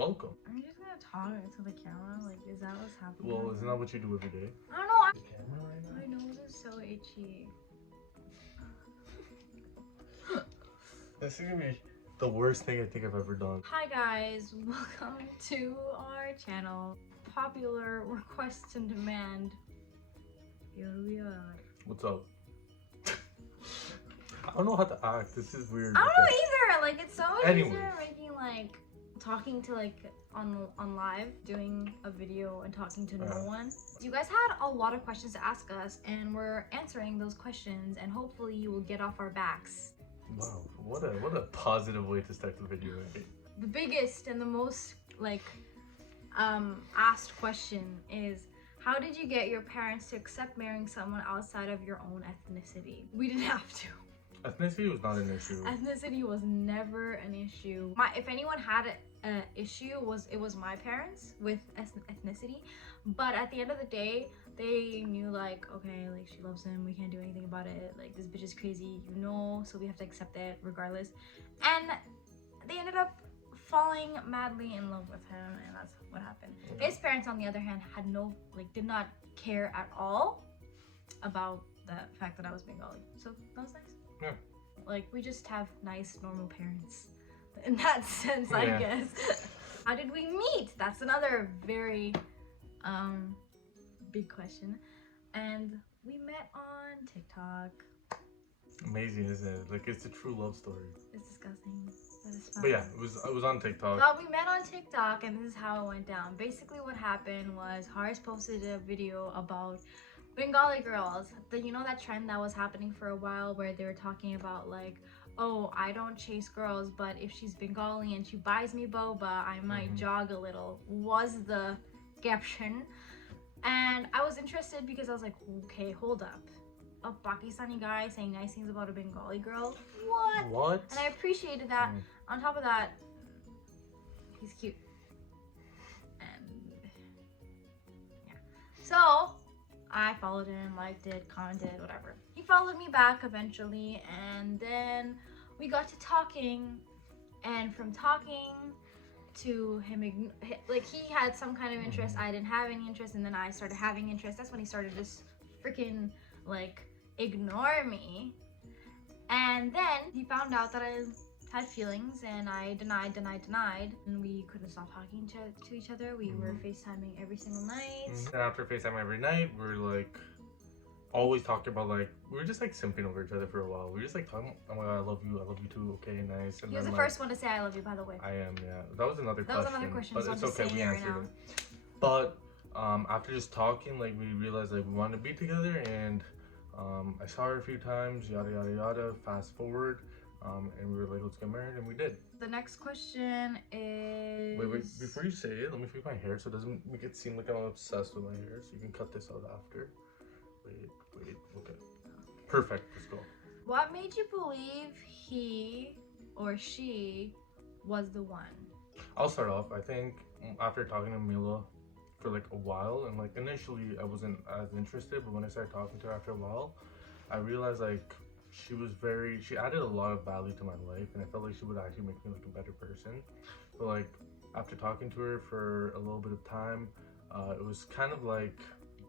welcome. Are you just gonna talk into the camera? Like, is that what's happening? Well, isn't that what you do every day? I don't know. The camera right now? My nose is so itchy. This is gonna be the worst thing I think I've ever done. Hi guys, welcome to our channel. Popular request and demand. Here we are. What's up? I don't know how to act. This is weird. I don't know either. Like, it's so much Anyways. easier making like talking to like on live, doing a video and talking to no one. You guys had a lot of questions to ask us, and we're answering those questions, and hopefully you will get off our backs. Wow, what a positive way to start the video. Right? The biggest and the most like asked question is, how did you get your parents to accept marrying someone outside of your own ethnicity? We didn't have to. Ethnicity was not an issue. Ethnicity was never an issue. If anyone had an issue, it was my parents with ethnicity. But at the end of the day, they knew like, okay, like she loves him, we can't do anything about it. Like, this bitch is crazy, you know, so we have to accept it regardless. And they ended up falling madly in love with him, and that's what happened. Yeah. His parents, on the other hand, did not care at all about the fact that I was Bengali. So that was nice. Yeah. Like, we just have nice, normal parents in that sense, I guess. How did we meet? That's another very big question. And we met on TikTok. Amazing, isn't it? Like, it's a true love story. It's disgusting, but it's fine. But yeah, it was on TikTok. Well, we met on TikTok, and this is how it went down. Basically, what happened was Haris posted a video about Bengali girls. You know that trend that was happening for a while where they were talking about like, oh, I don't chase girls, but if she's Bengali and she buys me boba, I might jog a little, was the caption. And I was interested because I was like, okay, hold up. A Pakistani guy saying nice things about a Bengali girl? What? And I appreciated that. On top of that, he's cute. And yeah. So I followed him, liked it, commented, whatever. He followed me back eventually, and then we got to talking, and from talking to him, like, he had some kind of interest, I didn't have any interest, and then I started having interest. That's when he started to just freaking like ignore me. And then he found out that I had feelings, and I denied, and we couldn't stop talking to each other. We were FaceTiming every single night. And after FaceTime every night, we were like always talking about, like, we were just like simping over each other for a while. We were just like talking, oh my god, I love you too, okay, nice. And he was then, the first one to say I love you, by the way. I am, yeah. That was another question. But so it's I'm just okay, saying we it right answered now. it. But after just talking, like, we realized like we wanted to be together, and I saw her a few times, yada yada yada. Fast forward, and we were like, let's get married, and we did. The next question is... Wait, before you say it, let me fix my hair so it doesn't make it seem like I'm obsessed with my hair, so you can cut this out after. Wait, okay. Perfect, let's go. What made you believe he or she was the one? I'll start off. I think after talking to Mila for like a while, and like initially I wasn't as interested, but when I started talking to her after a while, I realized like she added a lot of value to my life, and I felt like she would actually make me like a better person. But like after talking to her for a little bit of time, it was kind of like,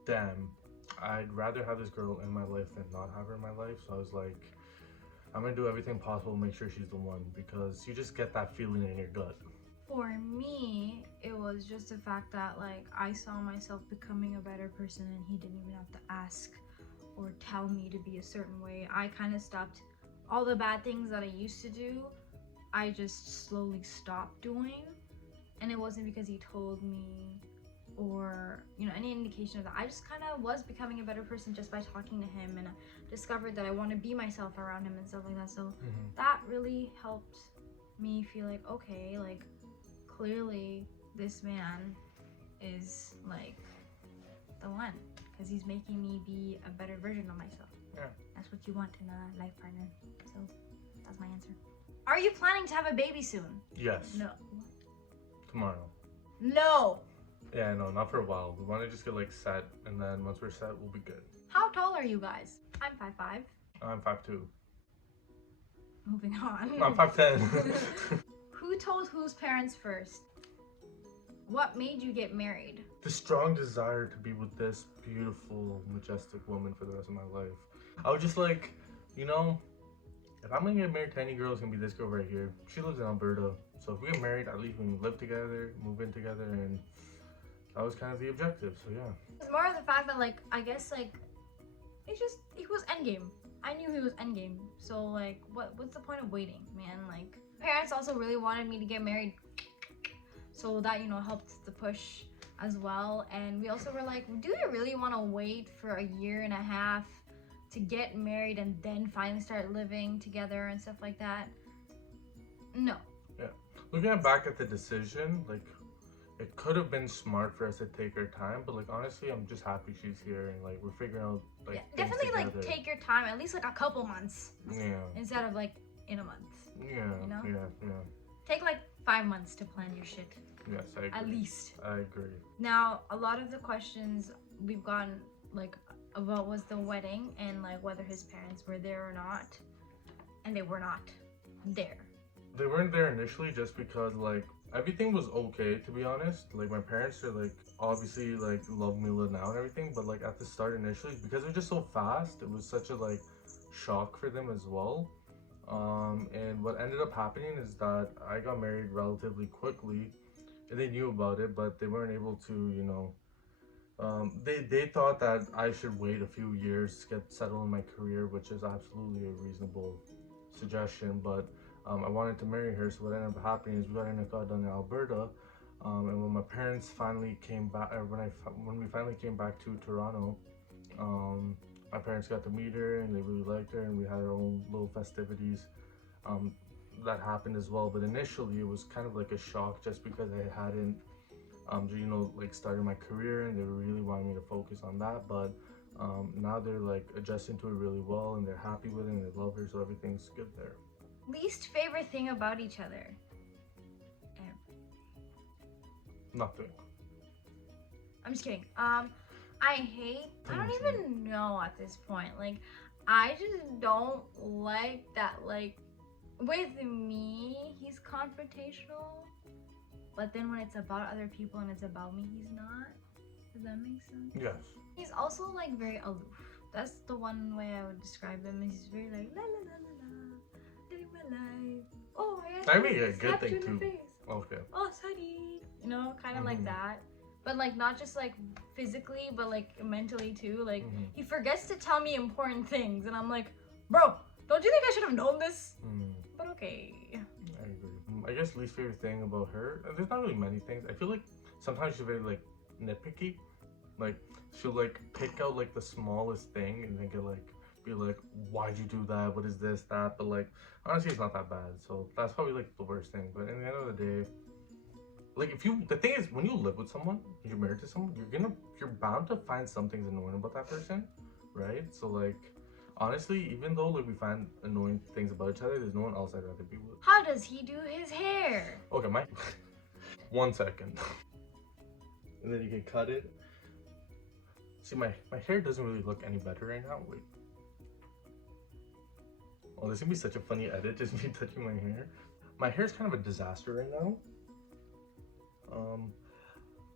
damn, I'd rather have this girl in my life than not have her in my life. So I was like, I'm gonna do everything possible to make sure she's the one, because you just get that feeling in your gut. For me, it was just the fact that like I saw myself becoming a better person, and he didn't even have to ask or tell me to be a certain way. I kind of stopped all the bad things that I used to do. I just slowly stopped doing, and it wasn't because he told me or, you know, any indication of that. I just kind of was becoming a better person just by talking to him, and I discovered that I want to be myself around him and stuff like that. So that really helped me feel like, okay, like clearly this man is like the one, because he's making me be a better version of myself. Yeah. That's what you want in a life partner. So that's my answer. Are you planning to have a baby soon? Yes. No. Tomorrow. No. Yeah, no, not for a while. We want to just get like set, and then once we're set, we'll be good. How tall are you guys? I'm 5'5". I'm 5'2". Moving on. I'm 5'10". Who told whose parents first? What made you get married? The strong desire to be with this beautiful, majestic woman for the rest of my life. I was just like, you know, if I'm gonna get married to any girl, it's gonna be this girl right here. She lives in Alberta, so if we get married, at least we can live together, move in together, and that was kind of the objective. So yeah. It's more of the fact that, like, I guess, like, he was endgame. I knew he was endgame. So, like, what's the point of waiting, man? Like, parents also really wanted me to get married, so that, you know, helped the push as well. And we also were like, do we really want to wait for a year and a half to get married and then finally start living together and stuff like that? No. Yeah. Looking back at the decision, like, it could have been smart for us to take our time, but like honestly, I'm just happy she's here and like we're figuring out like yeah, definitely together. Like take your time, at least like a couple months. Yeah. Instead of like in a month. Yeah. You know? Yeah. Take like 5 months to plan your shit. Yes, I agree. At least. I agree. Now, a lot of the questions we've gotten like about was the wedding and like whether his parents were there or not, and they were not there. They weren't there initially just because like everything was okay, to be honest. Like my parents are like obviously like love Mila now and everything, but like at the start initially, because it was just so fast, it was such a like shock for them as well. And what ended up happening is that I got married relatively quickly, and they knew about it, but they weren't able to, you know. They thought that I should wait a few years to get settled in my career, which is absolutely a reasonable suggestion, but I wanted to marry her, so what ended up happening is we got done in Alberta, and when my parents finally came back, when we finally came back to Toronto, my parents got to meet her and they really liked her, and we had our own little festivities that happened as well. But initially it was kind of like a shock just because I hadn't you know, like started my career, and they really wanted me to focus on that. But now they're like adjusting to it really well, and they're happy with it and they love her, so everything's good there. Least favorite thing about each other? Nothing. I'm just kidding. I don't even know at this point. Like, I just don't like that, like, with me, he's confrontational. But then when it's about other people and it's about me, he's not. Does that make sense? Yes. He's also, like, very aloof. That's the one way I would describe him. He's very, like, la la la la la, living my life. Oh, I mean, a good thing too. Okay. Oh, sorry. You know, kind of like that. But like not just like physically, but like mentally too. Like he forgets to tell me important things, and I'm like, bro, don't you think I should have known this? But okay. I agree. I guess least favorite thing about her, there's not really many things. I feel like sometimes she's very like nitpicky. Like she'll like pick out like the smallest thing and then be like, why'd you do that? What is this, that? But like honestly, it's not that bad. So that's probably like the worst thing. But in the end of the day, like the thing is, when you live with someone, you're married to someone, you're bound to find some things annoying about that person, right? So like honestly, even though like we find annoying things about each other, there's no one else I'd rather be with. How does he do his hair? Okay, 1 second. And then you can cut it. See, my hair doesn't really look any better right now. Wait. Oh, this is gonna be such a funny edit, just me touching my hair. My hair's kind of a disaster right now.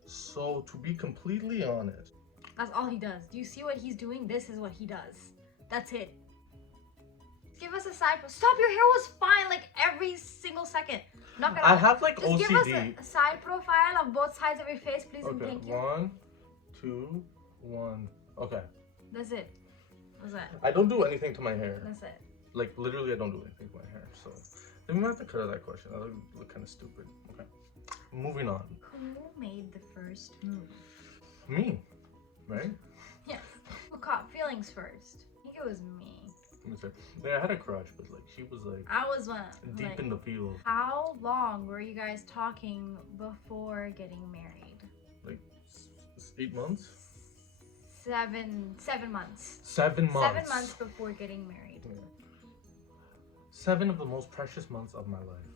So to be completely honest, that's all he does. Do you see what he's doing? This is what he does. That's it. Give us a side. Stop! Your hair was fine like every single second. Not gonna. I have like just OCD. Give us a side profile of both sides of your face, please, and Okay, thank you. 1, 2, 1. Okay. That's it. That's it. I don't do anything to my hair. That's it. Like literally, I don't do anything to my hair. So then we might have to cut out that question. That look kind of stupid. Okay. Moving on. Who made the first move? Me, right? Yes. Who caught feelings first? I think it was me. Yeah, I had a crush, but like she was like I was one deep like, in the field. How long were you guys talking before getting married? Like 8 months. 7 months. 7 months. 7 months before getting married. Yeah. 7 of the most precious months of my life.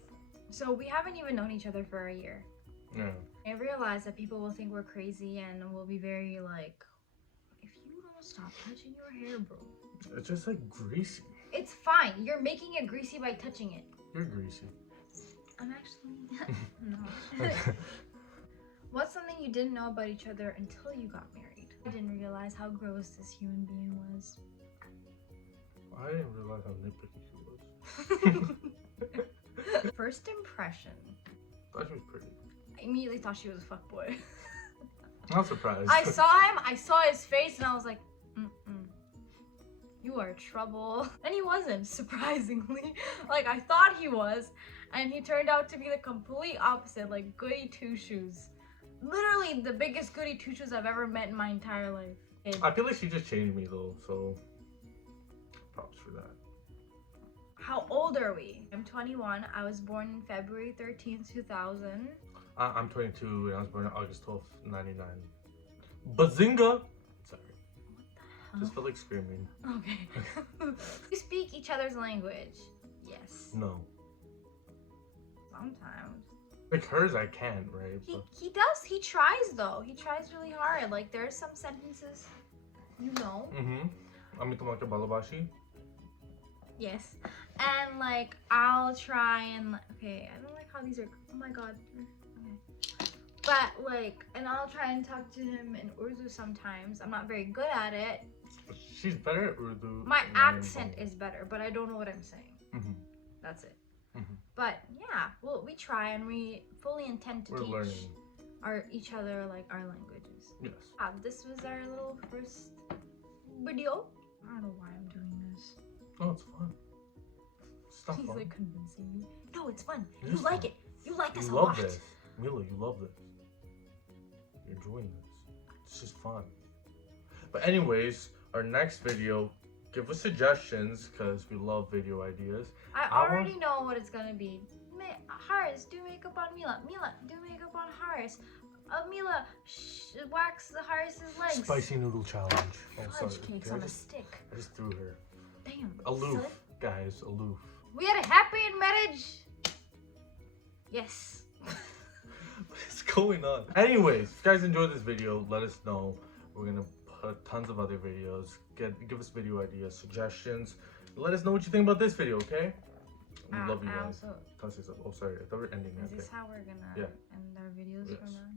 So we haven't even known each other for a year. Yeah. I realize that people will think we're crazy and will be very like, if you don't stop touching your hair, bro. It's just like greasy. It's fine. You're making it greasy by touching it. You're greasy. I'm actually no. you didn't know about each other until you got married. I didn't realize how gross this human being was. I didn't realize how nitpicky she was. First impression. Thought she was pretty. I immediately thought she was a fuckboy. Not surprised. I saw him, I saw his face, and I was like, you are trouble. And he wasn't, surprisingly. Like, I thought he was, and he turned out to be the complete opposite, like goody two-shoes. Literally the biggest goody two-shoes I've ever met in my entire life. I feel like she just changed me though, so props for that. How old are we? I'm 21. I was born in February 13th, 2000. I'm 22 and I was born on August 12th, 99. Bazinga! Sorry. Just felt like screaming. Okay. You speak each other's language? Yes. No. Sometimes. Like hers I can, right? He does. He tries though. He tries really hard. Like there's some sentences, you know. Amito maka balabashi? Yes. And like I'll try and okay, I don't like how these are. Oh my god. Okay. But like, and I'll try and talk to him in Urdu sometimes. I'm not very good at it. She's better at Urdu. My accent is better, but I don't know what I'm saying. That's it. But yeah, well, we try and we fully intend to teach each other like our languages. Yes. This was our little first video. I don't know why I'm doing this. Oh, it's fun. It's not He's fun. like convincing me. No, it's fun. It You is like fun. it. You like this You a love lot. this. Mila, you love this. You're enjoying this. It's just fun. But anyways, our next video, give us suggestions because we love video ideas. I already know what it's gonna be. Haris, do makeup on Mila. Mila, do makeup on Haris. Mila, wax the Haris's legs. Spicy noodle challenge. Oh, sorry. Fudge cakes on a stick. I just threw her. Damn. Aloof, silly. guys, aloof. We are happy in marriage. Yes. What is going on? Anyways, if you guys enjoyed this video, let us know. We're gonna put tons of other videos. Give us video ideas, suggestions. Let us know what you think about this video, okay? We love you guys. Oh, sorry. I thought we were ending it. Is this how we're gonna Yeah. end our videos Yes. from now?